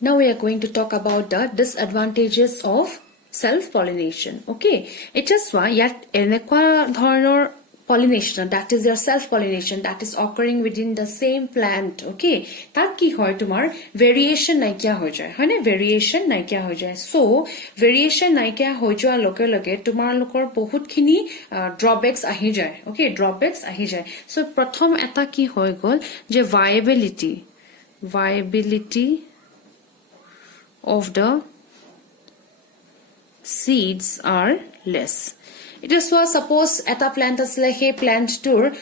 Now we are going to talk about the disadvantages of self-pollination. Okay, it is why yet enekwa dhoroner pollination, that is your self-pollination, that is occurring within the same plant. Okay, tat ki hoy tumar variation naikya hoy jay, hoy na variation naikya hoy jay. So variation naikya hoy joa loke loke tumar lokor bahut khini drawbacks ahi jay. Okay, drawbacks ahi jay. So prathom eta ki hoy gol je viability of the seeds are less. It is so suppose eta plant asle he plant tour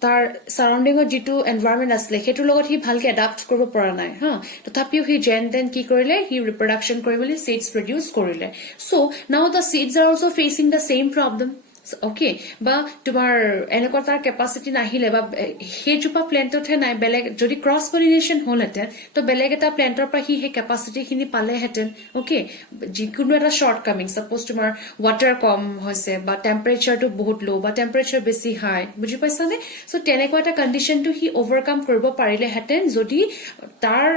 tar surrounding or jitu environment asle hetu logot hi bhalke adapt koribo pora nai ha tothapiu hi gen then ki korile hi reproduction koribole seeds produce korile. So now the seeds are also facing the same problem. Okay, বা তোমার এনেকটার capacity নাহিলে বা হেজুপা প্ল্যান্টত হে নাই বেলেগ যদি cross pollination হলহেতেন তো বেলেগ এটা প্ল্যান্টৰ পৰা হি হে ক্যাপাসিটি খিনি পালেহেতেন. ওকে, যিকোনো এটা শৰ্ট কামিং সাপোজ তোমাৰ ওয়াটাৰ কম হৈছে বা টেম্পাৰেচাৰটো বহুত লো বা টেম্পাৰেচাৰ বেছি হাই, বুজি পাইছানে? সো তেনেকুৱা এটা কন্ডিশনটো হি ওভাৰকাম কৰিব পাৰিলেহেতেন যদি তাৰ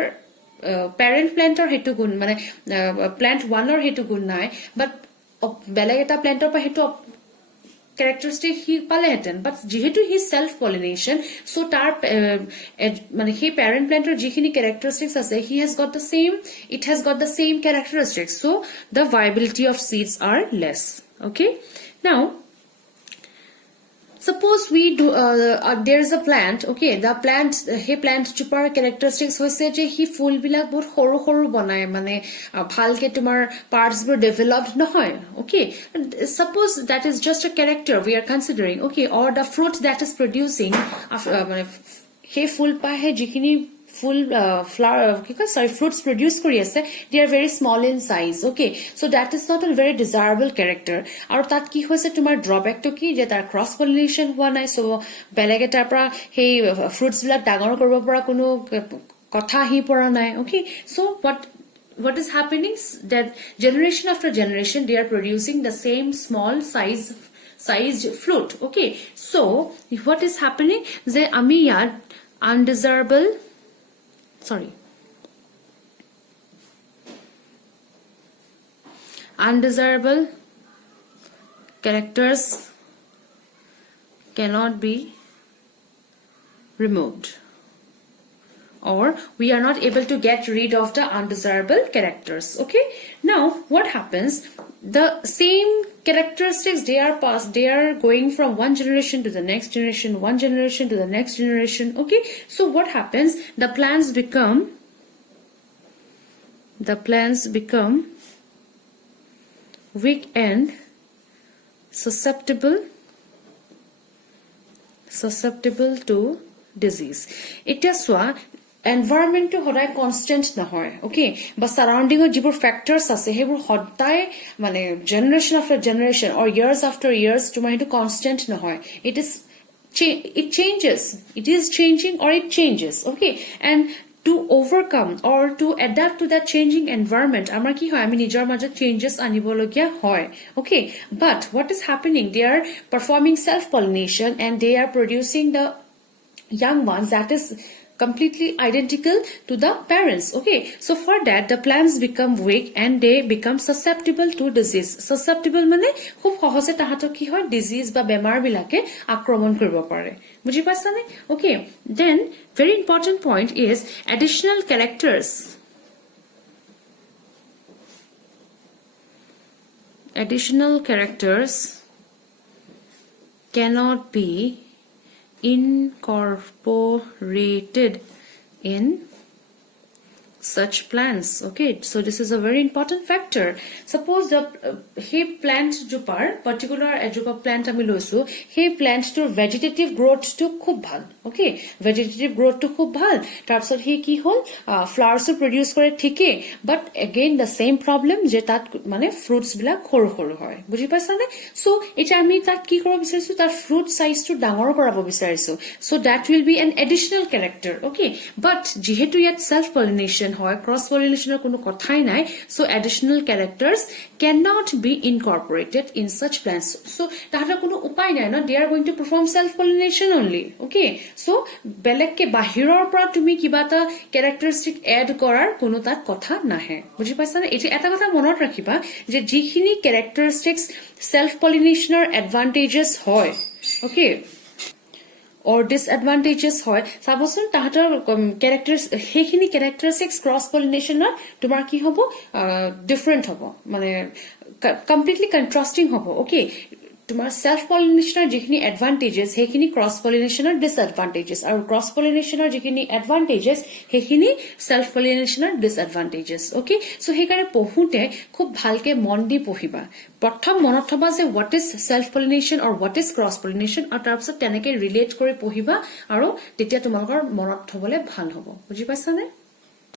প্যাৰেন্ট প্ল্যান্টৰ হেতু গুণ মানে প্ল্যান্ট 1ৰ হেতু গুণ নাই, বাট বেলেগ এটা প্ল্যান্টৰ পৰা হেতু characteristic he paleheten, but jehetu he self pollination, so tar mane he parent plant or jikhini characteristics ase he has got the same, it has got the same characteristics, so the viability of seeds are less. Okay, now suppose we do there is a plant. Okay, the plant he plant chupar characteristics hoise je he ফুল বিলাক বহুত সৰু সৰু বনায় মানে ভালকে তোমাৰ parts বোৰ developed নহয়. Okay, suppose that is just a character we are considering. Okay, or the fruit that is producing মানে he ফুল পায় হে যিখিনি full flower fruits produce kori ase, they are very small in size. Okay, so that is not a very desirable character. Aru tat ki hoise tumar drawback to ki je tar cross pollination hua nai, so beleg etar pra hey fruits bilak dagor koribo pora kono kotha hi pora nai. Okay, so what is happening that generation after generation they are producing the same small sized fruit. Okay, so what is happening je ami yat undesirable characters cannot be removed, or we are not able to get rid of the undesirable characters. Okay, now what happens, the same characteristics they are passed, they are going from one generation to the next generation, one generation to the next generation. Okay, so what happens, the plants become weak and susceptible to disease. It is why environment to hodai constant na hoy. Okay, but surrounding or jibur factors ase hebur hodai mane generation after generation or years after years to my constant na hoy. It changes, it is changing or it changes. Okay, and to overcome or to adapt to that changing environment amar ki hoy ami nijor majot changes anibologia hoy. Okay, but what is happening, they are performing self pollination and they are producing the young ones that is completely identical to the parents. Okay, so for that the plants become weak and they become susceptible to disease. Susceptible mane khub সহজে তাহাতো কি হয় disease বা বেমাৰ বিলাকে আক্ৰমণ কৰিব পাৰে, বুজি পাছানে? Okay, then very important point is additional characters cannot be incorporated in such plants. Okay, so this is a very important factor. Suppose the he plant jupar particular ajupa plant ami loisu, he plant to vegetative growth to khub bhal. Okay, vegetative growth to khub bhal, tar pisot he ki hol flowers to produce kore thike, but again the same problem je tat mane fruits bilak horu horu hoy, buji paisane? So eta ami tat ki koribo bisarisu, tar fruit size to dangor korabo bisarisu, so that will be an additional character. Okay, but jehetu yat self pollination হয় cross পলিনেশ্যনৰ কোনো কথাই নাই so additional characters can not be incorporated in such plants so তাহাঁতৰ কোনো উপায় নাই now they are going to perform self pollination only okay so বেলেগকে বাহিৰৰ পৰা তুমি কিবা এটা ক্যাৰেক্টাৰিষ্টিক এড কৰাৰ কোনো তাত কথা নাহে বুজি পাইছা না এটা কথা মনত ৰাখিবা যে যিখিনি ক্যাৰেক্টাৰিষ্টিক্স সেলফ পলিনেশ্যনৰ এডভান্টেজেস হয় okay or disadvantages hoy sabosun tahator characters hekhini characteristics cross pollination na tomar ki hobo different hobo mane completely contrasting hobo okay তোমার সেলফ পলিনেশনৰ যিখিনি এডভান্টেজেস সেইখিনি ক্ৰস পলিনেশনৰ ডিসএডভান্টেজেস আৰু ক্ৰস পলিনেশনৰ যিখিনি এডভান্টেজেস সেইখিনি সেলফ পলিনেশনৰ ডিসএডভান্টেজেস ওকে সো হেকাৰে পঢ়ুতে খুব ভালকে মন দি পঢ়িবা প্ৰথম মনত থবা যে what is self pollination or what is cross pollination আৰু তাৰপিছত তেনেকে ৰিলেট কৰি পঢ়িবা আৰু তেতিয়া তোমালোকৰ মনত থবলে ভাল হ'ব বুজি পাইছানে